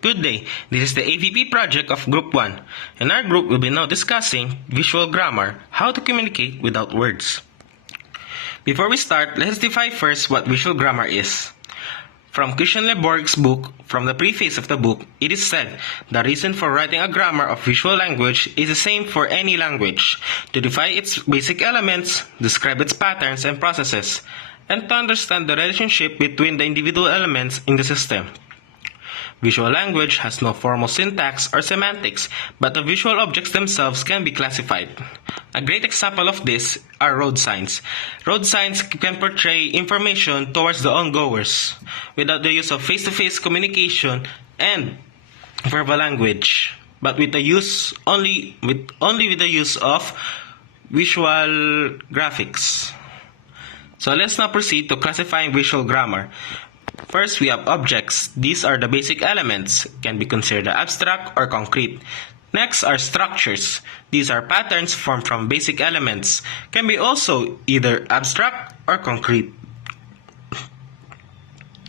Good day, this is the AVP project of Group 1. In our group, we'll be now discussing visual grammar, how to communicate without words. Before we start, let's define first what visual grammar is. From Christian Leborg's book, from the preface of the book, it is said, the reason for writing a grammar of visual language is the same for any language, to define its basic elements, describe its patterns and processes, and to understand the relationship between the individual elements in the system. Visual language has no formal syntax or semantics, but the visual objects themselves can be classified. A great example of this are road signs. Road signs can portray information towards the ongoers without the use of face-to-face communication and verbal language, but with the use only with the use of visual graphics. So let's now proceed to classifying visual grammar. First, we have objects. These are the basic elements, can be considered abstract or concrete. Next are structures. These are patterns formed from basic elements, can be also either abstract or concrete.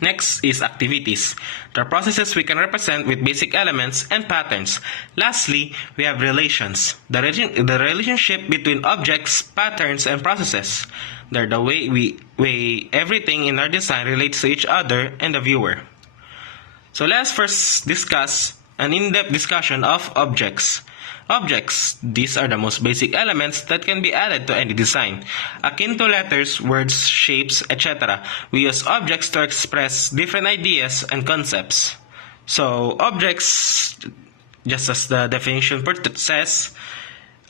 Next is activities. The processes we can represent with basic elements and patterns. Lastly, we have relations. The relationship between objects, patterns, and processes. They're the way everything in our design relates to each other and the viewer. So let's first discuss an in-depth discussion of objects. Objects, these are the most basic elements that can be added to any design. Akin to letters, words, shapes, etc., we use objects to express different ideas and concepts. So, objects, just as the definition says,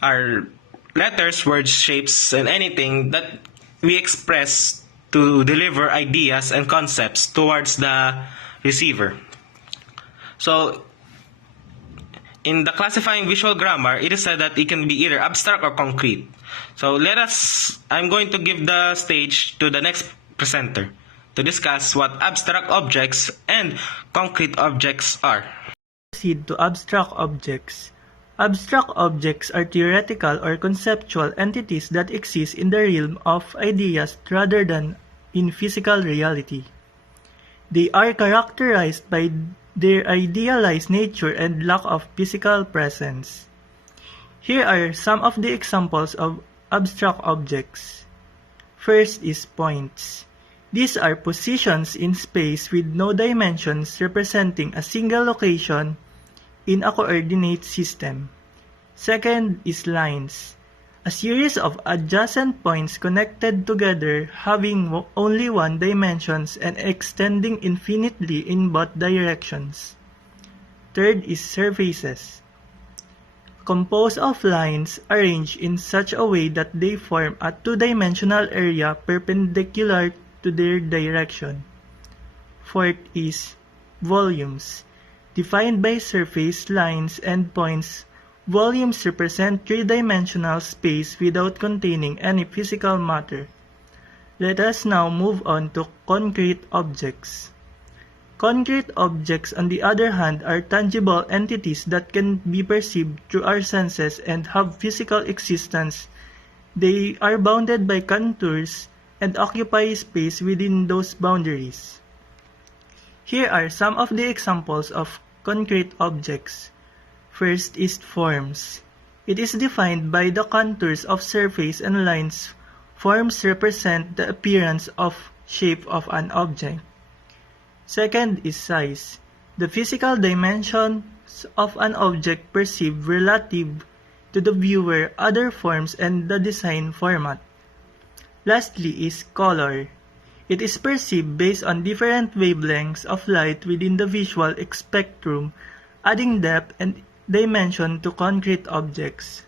are letters, words, shapes, and anything that we express to deliver ideas and concepts towards the receiver. So, in the classifying visual grammar, it is said that it can be either abstract or concrete. So I'm going to give the stage to the next presenter to discuss what abstract objects and concrete objects are. Proceed to abstract objects. Abstract objects are theoretical or conceptual entities that exist in the realm of ideas rather than in physical reality. They are characterized by their idealized nature and lack of physical presence. Here are some of the examples of abstract objects. First is points. These are positions in space with no dimensions representing a single location in a coordinate system. Second is lines. A series of adjacent points connected together having only one dimension and extending infinitely in both directions. Third is surfaces. Composed of lines arranged in such a way that they form a two-dimensional area perpendicular to their direction. Fourth is volumes. Defined by surface lines and points, volumes represent three-dimensional space without containing any physical matter. Let us now move on to concrete objects. Concrete objects, on the other hand, are tangible entities that can be perceived through our senses and have physical existence. They are bounded by contours and occupy space within those boundaries. Here are some of the examples of concrete objects. First is forms. It is defined by the contours of surface and lines. Forms represent the appearance of shape of an object. Second is size. The physical dimensions of an object perceived relative to the viewer, other forms, and the design format. Lastly is color. It is perceived based on different wavelengths of light within the visual spectrum, adding depth and dimension to concrete objects.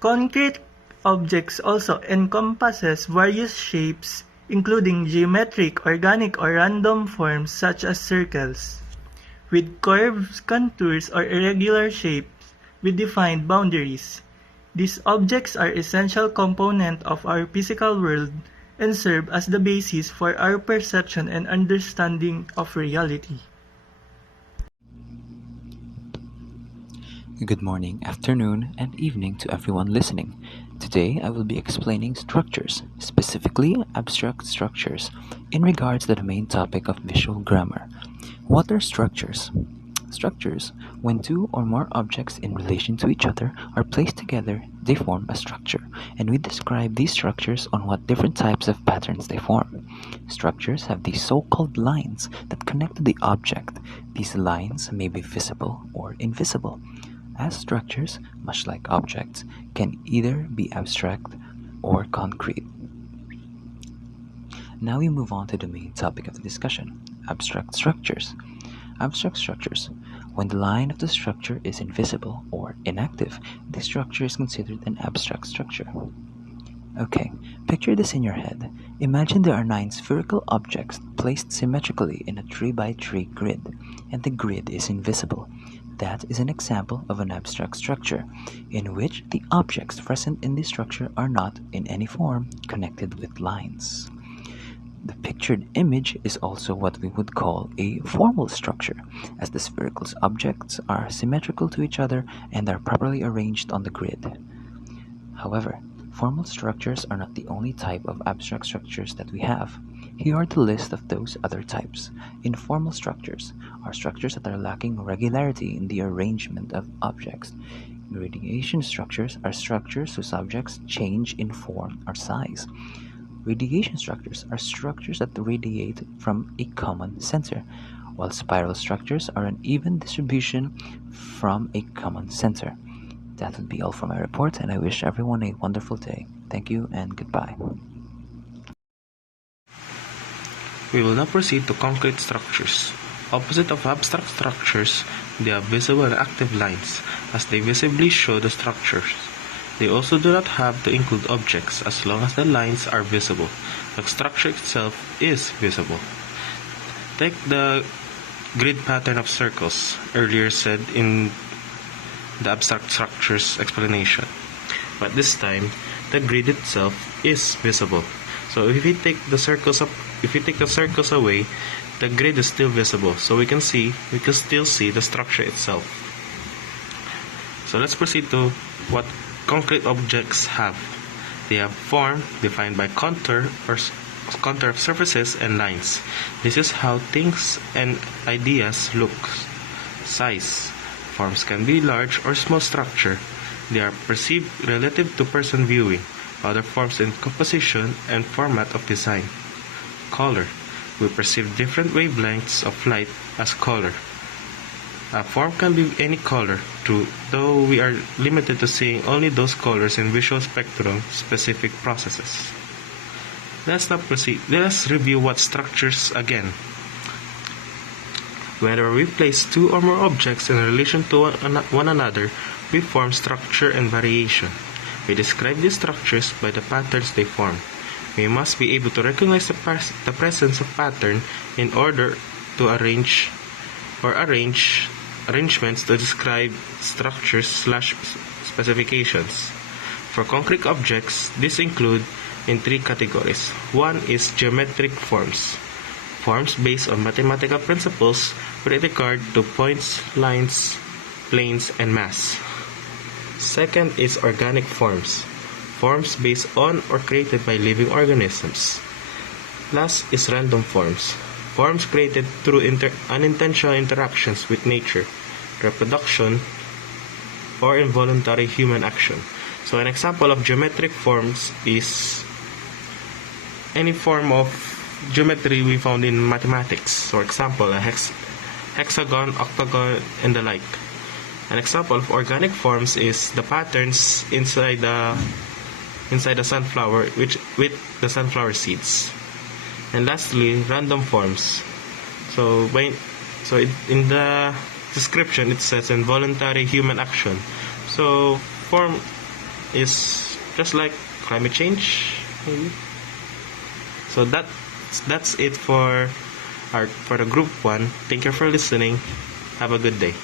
Concrete objects also encompasses various shapes, including geometric, organic, or random forms such as circles, with curves, contours, or irregular shapes with defined boundaries. These objects are essential components of our physical world and serve as the basis for our perception and understanding of reality. Good morning, afternoon, and evening to everyone listening. Today I will be explaining structures, specifically abstract structures, in regards to the main topic of visual grammar. What are structures? Structures. When two or more objects in relation to each other are placed together, they form a structure, and we describe these structures on what different types of patterns they form. Structures have these so-called lines that connect to the object. These lines may be visible or invisible, as structures, much like objects, can either be abstract or concrete. Now we move on to the main topic of the discussion, abstract structures. Abstract structures. When the line of the structure is invisible or inactive, this structure is considered an abstract structure. Okay, picture this in your head. Imagine there are 9 spherical objects placed symmetrically in a 3 by 3 grid, and the grid is invisible. That is an example of an abstract structure, in which the objects present in this structure are not, in any form, connected with lines. The pictured image is also what we would call a formal structure, as the spherical objects are symmetrical to each other and are properly arranged on the grid. However, formal structures are not the only type of abstract structures that we have. Here are the list of those other types. Informal structures are structures that are lacking regularity in the arrangement of objects. Radiation structures are structures whose objects change in form or size. Radiation structures are structures that radiate from a common center, while spiral structures are an even distribution from a common center. That would be all for my report, and I wish everyone a wonderful day. Thank you and goodbye. We will now proceed to concrete structures. Opposite of abstract structures, they have visible and active lines, as they visibly show the structures. They also do not have to include objects as long as the lines are visible. The structure itself is visible. Take the grid pattern of circles, earlier said in the abstract structures explanation. But this time, the grid itself is visible. So if we take the circles away, the grid is still visible. So we can still see the structure itself. So let's proceed to what concrete objects have. They have form defined by contour of surfaces and lines. This is how things and ideas look. Size. Forms can be large or small structure. They are perceived relative to person viewing. Other forms in composition and format of design. Color. We perceive different wavelengths of light as color. A form can be any color, true, though we are limited to seeing only those colors in visual spectrum specific processes. Let's now proceed. Let's review what structures again. Whenever we place two or more objects in relation to one another, we form structure and variation. We describe these structures by the patterns they form. We must be able to recognize the presence of pattern in order to arrangements to describe structures/specifications. For concrete objects, these include in 3 categories. One is geometric forms. Forms based on mathematical principles with regard to points, lines, planes, and mass. Second is organic forms. Forms based on or created by living organisms. Last is random forms. Forms created through unintentional interactions with nature, reproduction, or involuntary human action. So an example of geometric forms is any form of geometry we found in mathematics. For example, a hexagon, octagon, and the like. An example of organic forms is the patterns inside the sunflower, with the sunflower seeds. And lastly, random forms. So in the description it says involuntary human action. So form is just like climate change, maybe. So that's it for the group 1. Thank you for listening. Have a good day.